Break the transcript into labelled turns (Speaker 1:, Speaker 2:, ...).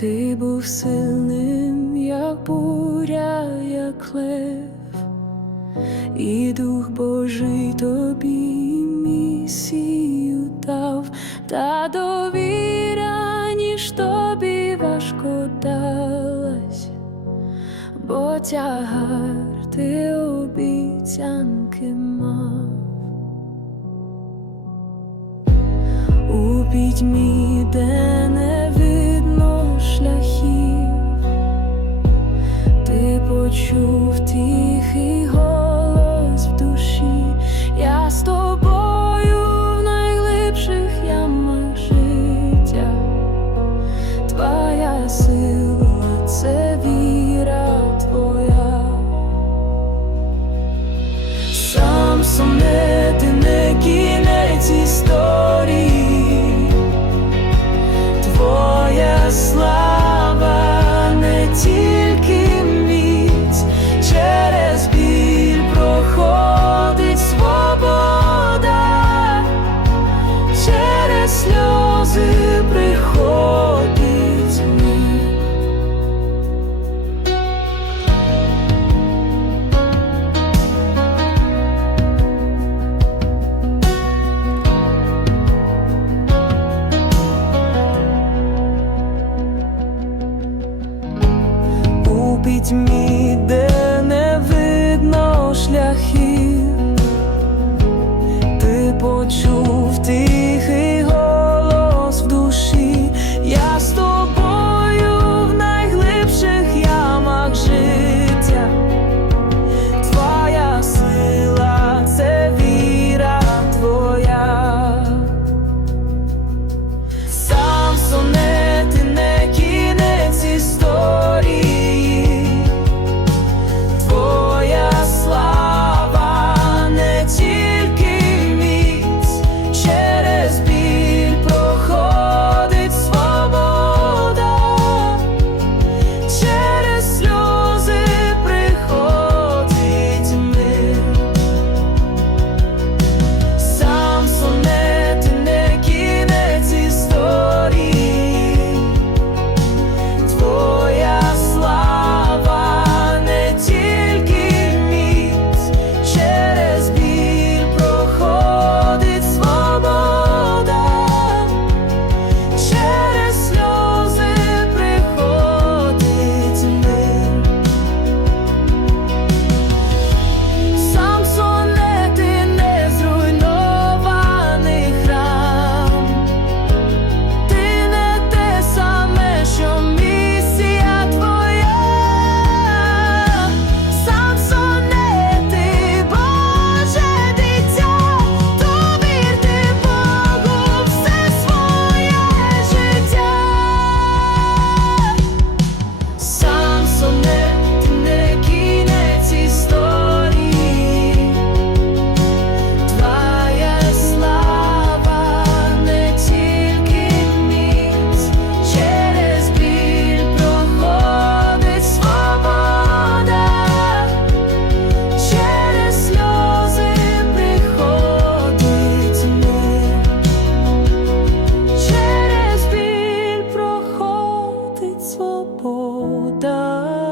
Speaker 1: Ти був сильним, як буря, як лев, і дух Божий тобі місію дав, та довіра, ніж тобі важко далась, бо тягар ти обіцянки мав. У пітьмі де не шляхів, ти почув тихий To me. свобода.